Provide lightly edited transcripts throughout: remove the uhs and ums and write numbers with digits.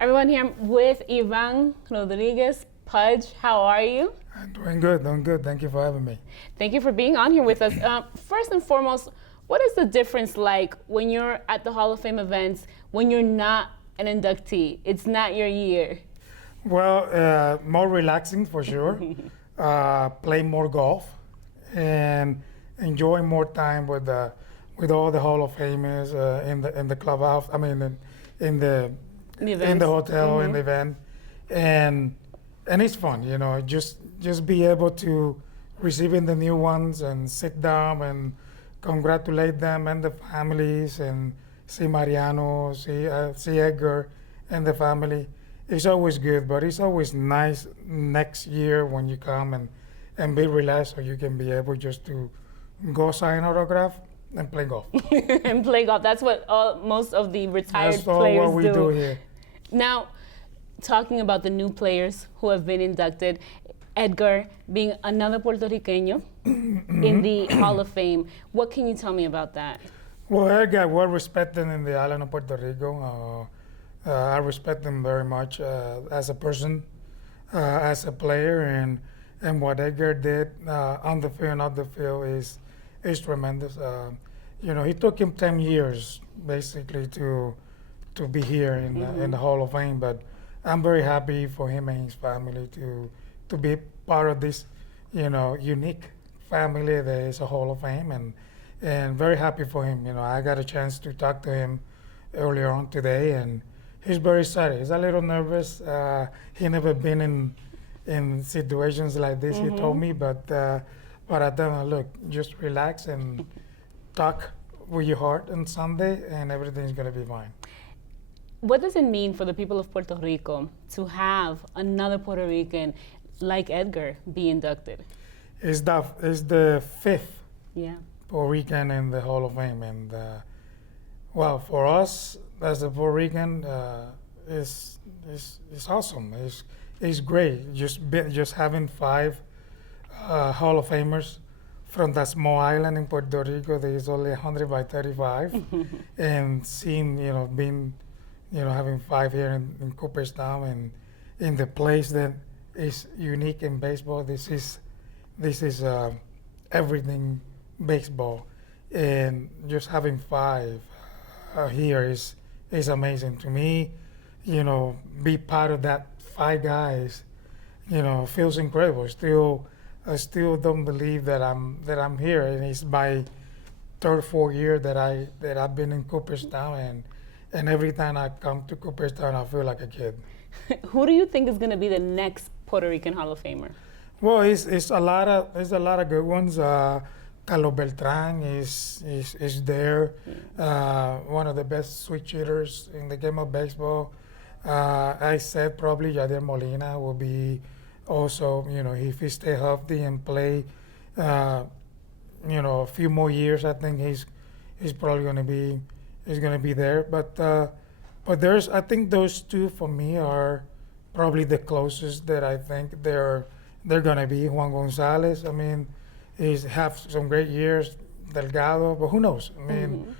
Everyone here with Ivan Rodríguez. Pudge, how are you? I'm doing good, doing good. Thank you for having me. Thank you for being on here with us. First and foremost, what is the difference like when you're at the Hall of Fame events when you're not an inductee? It's not your year. Well, more relaxing for sure. Play more golf and enjoy more time with all the Hall of Famers in the clubhouse. I mean, in the hotel, in the event, and it's fun. You know, just be able to receiving the new ones and sit down and congratulate them and the families and see Mariano, see Edgar and the family. It's always good, but it's always nice next year when you come and be relaxed so you can be able just to go sign autograph and play golf. And play golf. That's what most of the retired That's all players what we do here. Now, talking about the new players who have been inducted, Edgar being another Puerto Rican in the Hall of Fame. What can you tell me about that? Well, Edgar, well respected in the island of Puerto Rico. I respect him very much as a person, as a player, and what Edgar did on the field and off the field is tremendous. You know, it took him 10 years basically to be here in the Hall of Fame, but I'm very happy for him and his family to be part of this, you know, unique family that is a Hall of Fame, and very happy for him. You know, I got a chance to talk to him earlier on today, and he's very excited. He's a little nervous. He never been in situations like this. He told me, but I told him, look, just relax and talk with your heart on Sunday, and everything's gonna be fine. What does it mean for the people of Puerto Rico to have another Puerto Rican like Edgar be inducted? It's the fifth Puerto Rican in the Hall of Fame, and well, for us as a Puerto Rican, it's awesome. It's great. Just having five Hall of Famers from that small island in Puerto Rico that is only 100 by 35, and seeing, you know, being, you know, having five here in Cooperstown and in the place that is unique in baseball. This is everything baseball, and just having five here is amazing to me. You know, be part of that five guys, you know, feels incredible. I still don't believe that I'm here, and it's my third, fourth year that I've been in Cooperstown, and every time I come to Cooperstown, I feel like a kid. Who do you think is going to be the next Puerto Rican Hall of Famer? Well, it's a lot of good ones. Carlos Beltran is there, one of the best switch hitters in the game of baseball. I said probably Yadier Molina will be also, you know, if he stay healthy and play, you know, a few more years, I think he's probably going to be there. But I think those two for me are probably the closest that I think they're going to be. Juan Gonzalez, I mean, he's have some great years. Delgado, but who knows? I mean,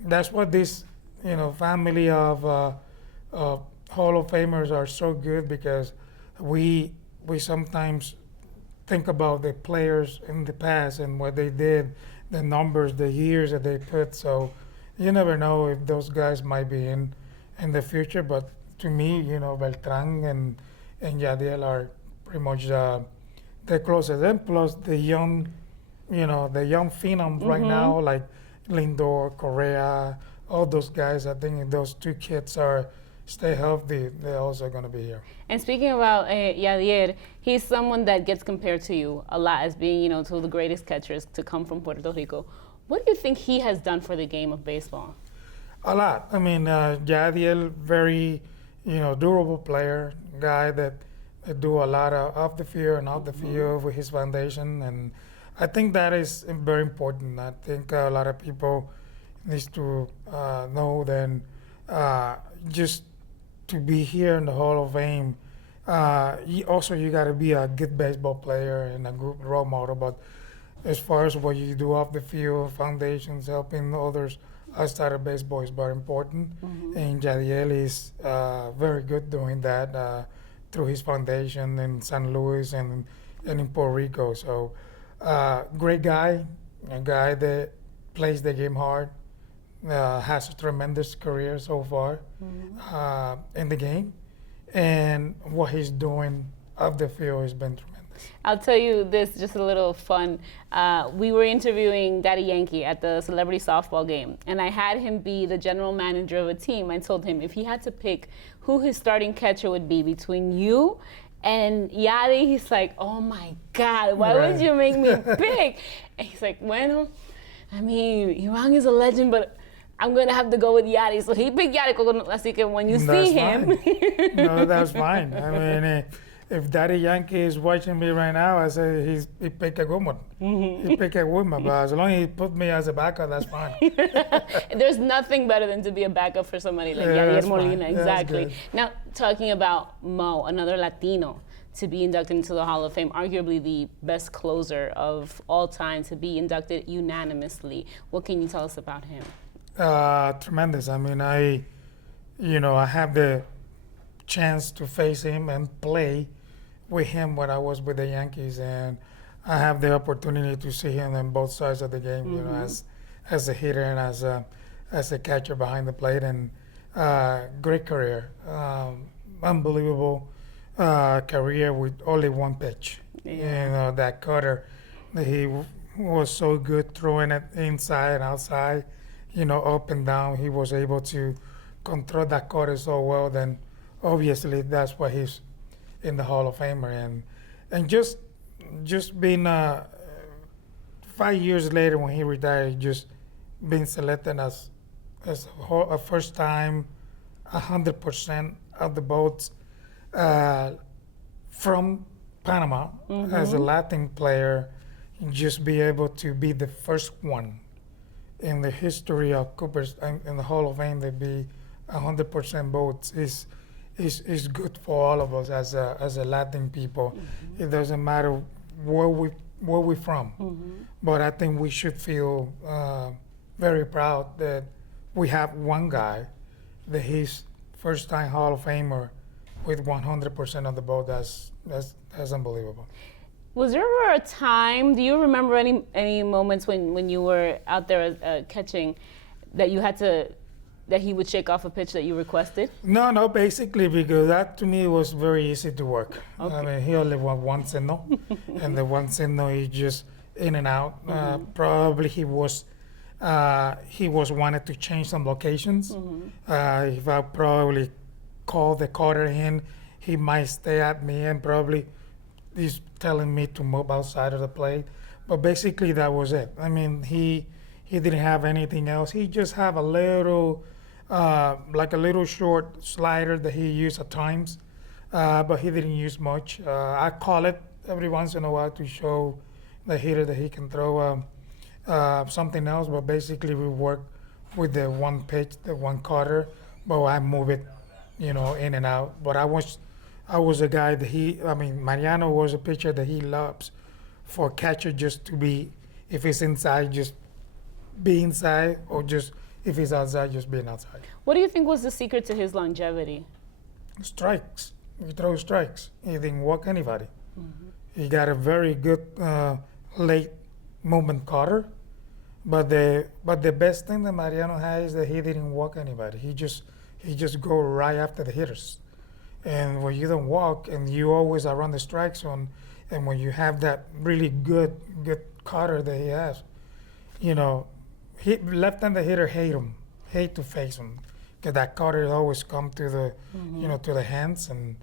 that's what this, you know, family of Hall of Famers are so good, because we sometimes think about the players in the past and what they did, the numbers, the years that they put. So you never know if those guys might be in the future. But to me, you know, Beltran and Yadiel are pretty much the closest. And plus the young, you know, the young phenoms right now, like Lindor, Correa, all those guys. I think if those two kids stay healthy, they're also going to be here. And speaking about Yadier, he's someone that gets compared to you a lot as being, you know, two of the greatest catchers to come from Puerto Rico. What do you think he has done for the game of baseball? A lot. I mean, Yadier, very, you know, durable player, guy that do a lot of off the field and off the field with his foundation, and I think that is very important. I think a lot of people needs to know that just to be here in the Hall of Fame, you got to be a good baseball player and a good role model. But as far as what you do off the field, foundations, helping others outside of baseball is very important. And Jadiel is very good doing that through his foundation in San Luis and in Puerto Rico. So, great guy, a guy that plays the game hard, has a tremendous career so far in the game, and what he's doing off the field has been tremendous. I'll tell you this, just a little fun. We were interviewing Daddy Yankee at the celebrity softball game, and I had him be the general manager of a team. I told him if he had to pick who his starting catcher would be between you and Yadi, he's like, oh my God, why would you make me pick? And he's like, bueno, I mean, Ivan is a legend, but I'm going to have to go with Yadi. So he picked Yadi, así que when you see him. No, that's fine. I mean, if Daddy Yankee is watching me right now, I say he pick a good one. He pick a good one, but as long as he put me as a backup, that's fine. There's nothing better than to be a backup for somebody like Yadier Molina. Exactly. Now, talking about Mo, another Latino to be inducted into the Hall of Fame, arguably the best closer of all time to be inducted unanimously. What can you tell us about him? Tremendous. I mean, I have the chance to face him and play with him when I was with the Yankees, and I have the opportunity to see him on both sides of the game, you know, as a hitter and as a catcher behind the plate, and great career, unbelievable career with only one pitch. You know, that cutter, he was so good throwing it inside and outside, you know, up and down. He was able to control that cutter so well. Then obviously that's why he's in the Hall of Famer, and just being 5 years later when he retired, just being selected as a first time 100% of the votes from Panama as a Latin player, just be able to be the first one in the history of Cooper's in the Hall of Fame to be 100% votes is good for all of us as a Latin people. It doesn't matter where we're from, but I think we should feel very proud that we have one guy that he's first time Hall of Famer with 100% of the vote. That's unbelievable. Was there ever a time, do you remember any moments when you were out there catching that you had to, that he would shake off a pitch that you requested? No, basically because that to me was very easy to work. Okay. I mean, he only won one signal, and the one signal is just in and out. Probably he was wanted to change some locations. If I probably call the cutter in, he might stay at me and probably he's telling me to move outside of the plate. But basically that was it. I mean, he didn't have anything else. He just have a little, like a little short slider that he used at times, but he didn't use much. I call it every once in a while to show the hitter that he can throw something else, but basically we work with the one pitch, the one cutter, but I move it, you know, in and out. But I was a guy that Mariano was a pitcher that he loves for a catcher just to be, if it's inside, just be inside, or just if he's outside, just being outside. What do you think was the secret to his longevity? Strikes. He throws strikes. He didn't walk anybody. He got a very good late movement cutter, but the best thing that Mariano has is that he didn't walk anybody. He just go right after the hitters. And when you don't walk and you always are on the strike zone, and when you have that really good cutter that he has, you know, left-handed hitter hate to face him, because that cutter always come to the, you know, to the hands, and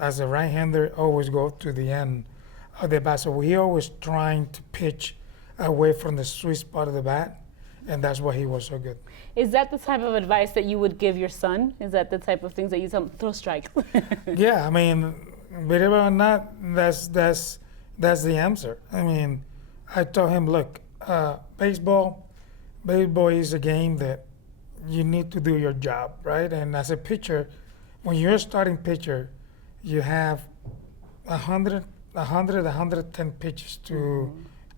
as a right-hander always go to the end of the bat. So he always trying to pitch away from the sweet spot of the bat, and that's why he was so good. Is that the type of advice that you would give your son? Is that the type of things that you tell him, throw strike? Yeah, I mean, believe it or not, that's the answer. I mean, I told him, look, baseball is a game that you need to do your job, right? And as a pitcher, when you're a starting pitcher, you have 110 pitches to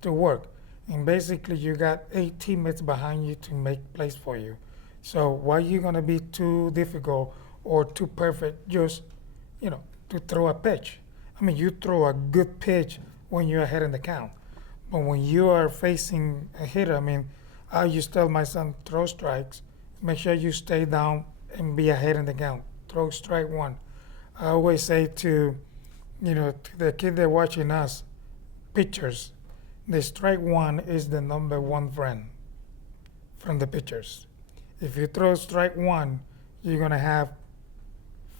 work. and basically you got 8 teammates behind you to make plays for you. So why you gonna be too difficult or too perfect just, to throw a pitch? I mean, you throw a good pitch when you're ahead in the count, but when you are facing a hitter, I mean, I used to tell my son, throw strikes, make sure you stay down and be ahead in the count. Throw strike one. I always say to the kid that watching us, pitchers, the strike one is the number one friend from the pitchers. If you throw strike one, you're gonna have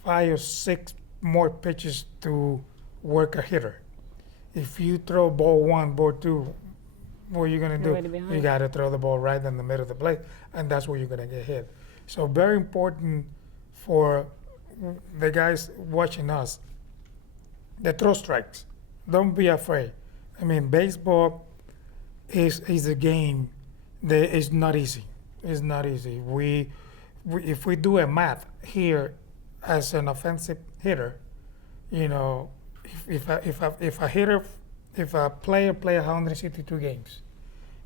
5 or 6 more pitches to work a hitter. If you throw ball one, ball two, what are you gonna do? Already behind. You gotta throw the ball right in the middle of the plate, and that's where you're gonna get hit. So very important for the guys watching us that throw strikes. Don't be afraid. I mean, baseball is a game that is not easy. It's not easy. We if we do a math here as an offensive hitter, if a player play 162 games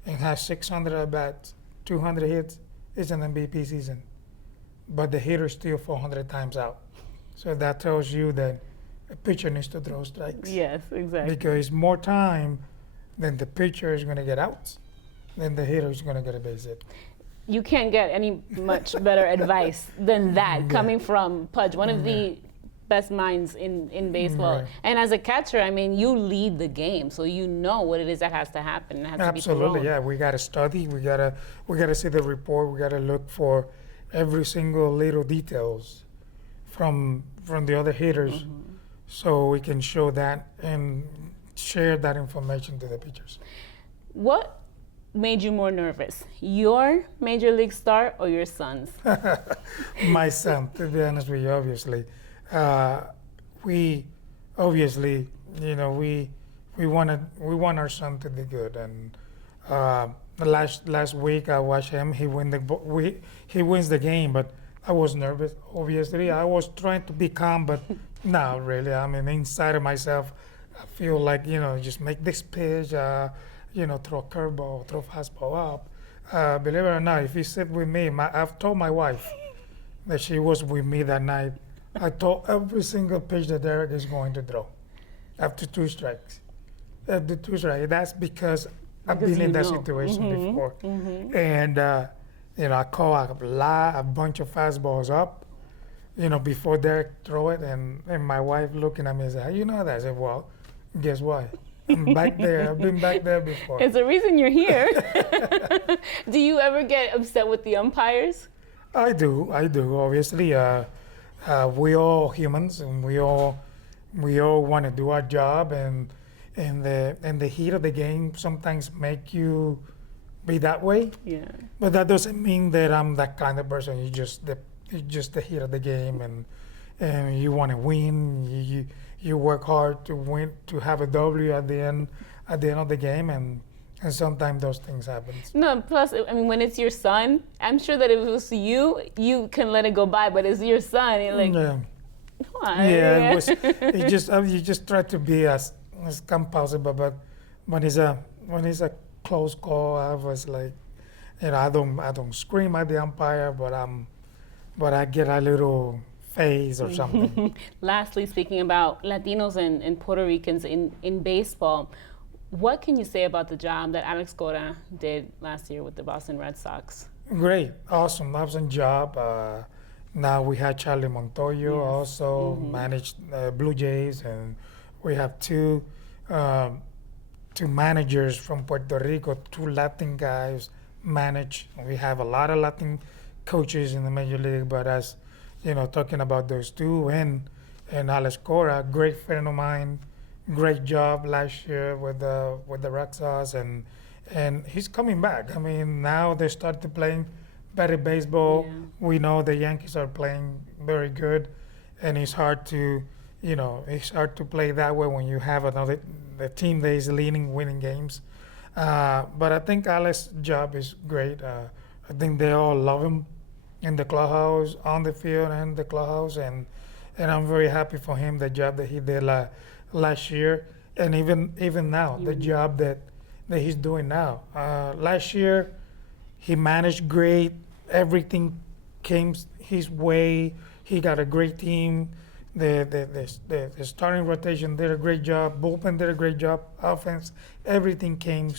and has 600 at bats, 200 hits, it's an MVP season. But the hitter still 400 times out. So that tells you that a pitcher needs to throw strikes. Yes, exactly. Because more time than the pitcher is going to get outs, then the hitter is going to get a base hit. You can't get any much better advice than that coming from Pudge, one of the best minds in baseball. Right. And as a catcher, I mean, you lead the game, so you know what it is that has to happen. It has Absolutely, to be thrown. yeah. We got to study. We gotta see the report. We got to look for every single little details from the other hitters, so we can show that and share that information to the pitchers. What made you more nervous, your major league start or your son's? My son, to be honest with you, obviously, we obviously, we want our son to be good, and last week I watched him. He wins the game, but I was nervous. Obviously, I was trying to be calm, but not really. I mean, inside of myself, I feel like just make this pitch. Throw a curveball, throw fastball up. Believe it or not, if you sit with me, I've told my wife that she was with me that night. I told every single pitch that Derek is going to throw after 2 strikes. After 2 strikes. That's because I've been in that situation before. And, I call a bunch of fastballs up, before Derek throw it. And my wife looking at me and said, you know that? I said, well, guess what? I'm back there. I've been back there before. It's the reason you're here. Do you ever get upset with the umpires? I do. Obviously, we all humans, and we all want to do our job, and the heat of the game sometimes make you be that way. Yeah. But that doesn't mean that I'm that kind of person. It's just the heat of the game, and you want to win. You work hard to win, to have a W at the end of the game, and sometimes those things happen. No, plus, I mean, when it's your son, I'm sure that if it was you can let it go by, but it's your son, you're like, Yeah. come on. Yeah, you just try to be as calm possible, but when it's a close call, I was like, I don't scream at the umpire, but I get a little phase or something. Lastly, speaking about Latinos and Puerto Ricans in baseball, what can you say about the job that Alex Cora did last year with the Boston Red Sox? Great, awesome job. Now we have Charlie Montoyo also managed Blue Jays, and we have two managers from Puerto Rico, 2 Latin guys manage. We have a lot of Latin coaches in the major league, but as talking about those 2 and Alex Cora, great friend of mine, great job last year with the Red Sox, and he's coming back. I mean, now they started playing better baseball. Yeah. We know the Yankees are playing very good, and it's hard to play that way when you have the team that is leading, winning games. But I think Alex's job is great. I think they all love him in the clubhouse, on the field, and the clubhouse, and I'm very happy for him, the job that he did last year, and even now, the job that that he's doing now. Last year, he managed great. Everything came his way. He got a great team. The starting rotation did a great job. Bullpen did a great job. Offense, everything came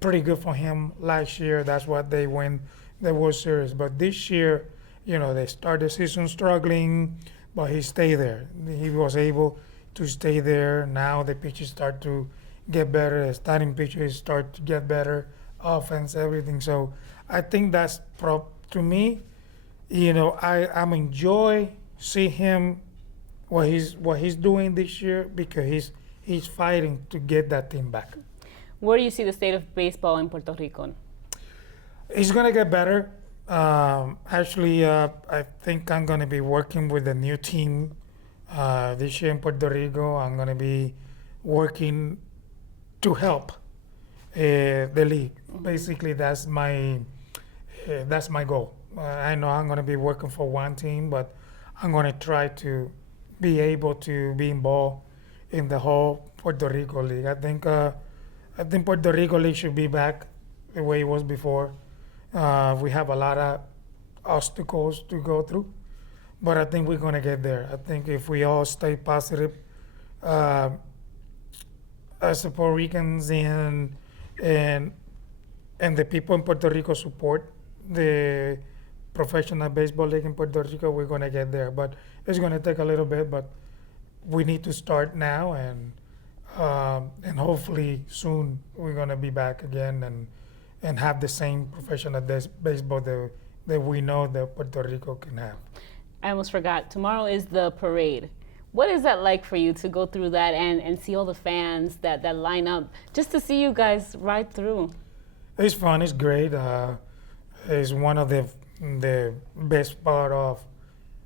pretty good for him last year. That's what they win the World Series. But this year, they started the season struggling, but he stayed there. He was able to stay there. Now the pitches start to get better. The starting pitches start to get better. Offense, everything. So I think that's to me. I'm enjoy see him what he's doing this year because he's fighting to get that team back. Where do you see the state of baseball in Puerto Rico? It's gonna get better. Actually, I think I'm gonna be working with a new team this year in Puerto Rico. I'm gonna be working to help the league. Basically, that's my goal. I know I'm going to be working for one team, but I'm going to try to be able to be involved in the whole Puerto Rico League. I think Puerto Rico League should be back the way it was before. We have a lot of obstacles to go through, but I think we're going to get there. I think if we all stay positive, as the Puerto Ricans and the people in Puerto Rico support the professional baseball league in Puerto Rico, we're going to get there. But it's going to take a little bit, but we need to start now, and hopefully soon we're going to be back again and have the same professional baseball that we know that Puerto Rico can have. I almost forgot. Tomorrow is the parade. What is that like for you to go through that and see all the fans that line up just to see you guys ride through? It's fun. It's great. It's one of the best part of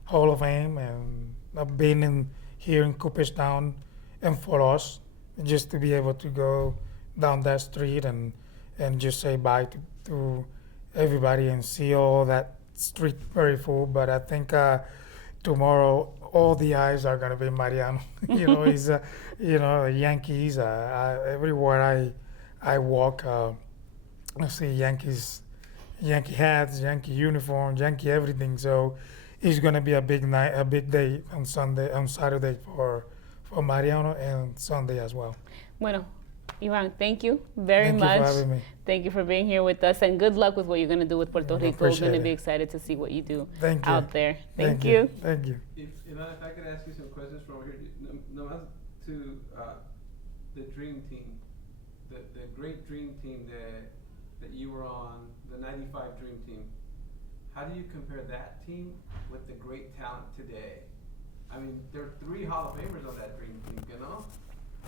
Hall of Fame, and I've been here in Cooperstown, and for us, just to be able to go down that street and just say bye to everybody and see all that street very full. But I think tomorrow all the eyes are gonna be Mariano. He's Yankees. Everywhere I walk, I see Yankees. Yankee hats, Yankee uniforms, Yankee everything. So it's gonna be a big night, a big day on Saturday for Mariano, and Sunday as well. Bueno, Ivan, thank you very much. Thank you for having me. Thank you for being here with us, and good luck with what you're gonna do with Puerto Rico. We're gonna be excited to see what you do out there. Thank you. Thank you. If I could ask you some questions from here, no to the dream team, the great dream team that you were on, the '95 dream team. How do you compare that team with the great talent today? I mean, there are 3 Hall of Famers on that dream team,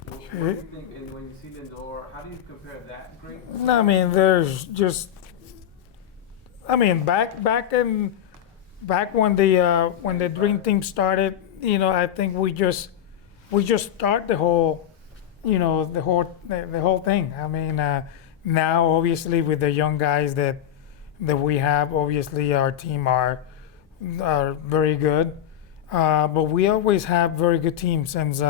What do you think? And when you see Lindor, how do you compare that great team? No, I mean, there's just, back when the dream team started, I think we just start the whole thing. I mean, now obviously with the young guys that we have, obviously our team are very good, but we always have very good teams since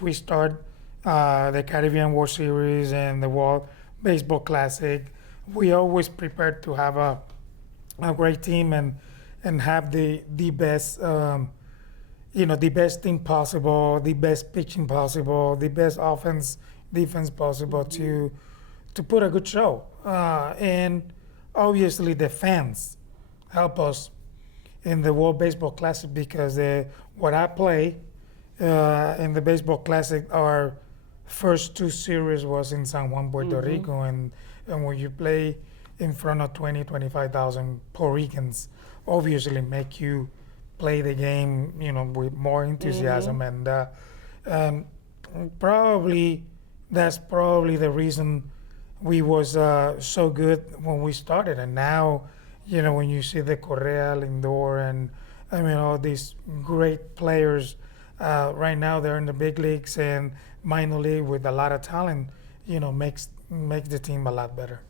we start the Caribbean World Series and the World Baseball Classic. We always prepared to have a great team and have the best the best team possible, the best pitching possible, the best defense possible to put a good show. And obviously the fans help us in the World Baseball Classic because what I play in the Baseball Classic, our first 2 series was in San Juan, Puerto Rico, and when you play in front of 25,000 Puerto Ricans, obviously make you play the game, with more enthusiasm, and that's probably the reason we was so good when we started. And now, when you see the Correa, Lindor, and all these great players, right now they're in the big leagues and minor league with a lot of talent, makes the team a lot better.